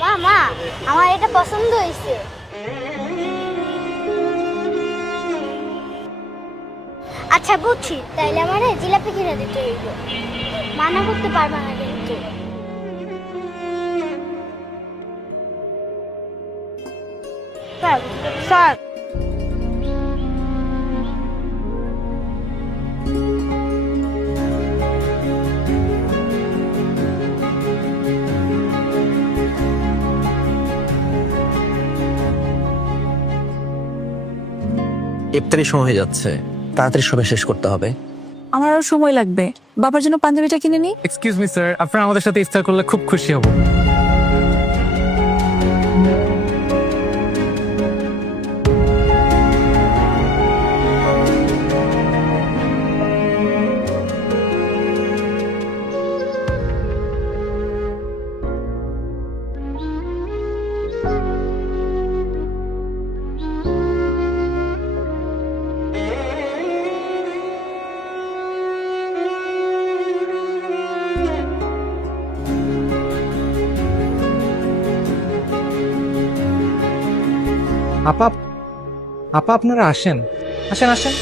মা মা, আমার এটা পছন্দ হয়েছে। আচ্ছা বুঝছি, তাইলে আমারে জিলাপি কিনে দিতে হইব। মানা করতে পারবা না কিন্তু। স্যার স্যার, ইফতারির সময় হয়ে যাচ্ছে, তাড়াতাড়ি সবাই শেষ করতে হবে। আমার আরো সময় লাগবে। বাবার জন্য পাঞ্জাবিটা কিনে নি। এক্সকিউজ মি স্যার, আপনারা আমাদের সাথে ইফতার করলে খুব খুশি হব। আপা, আপা আপনারা আসেন, আসেন আসেন।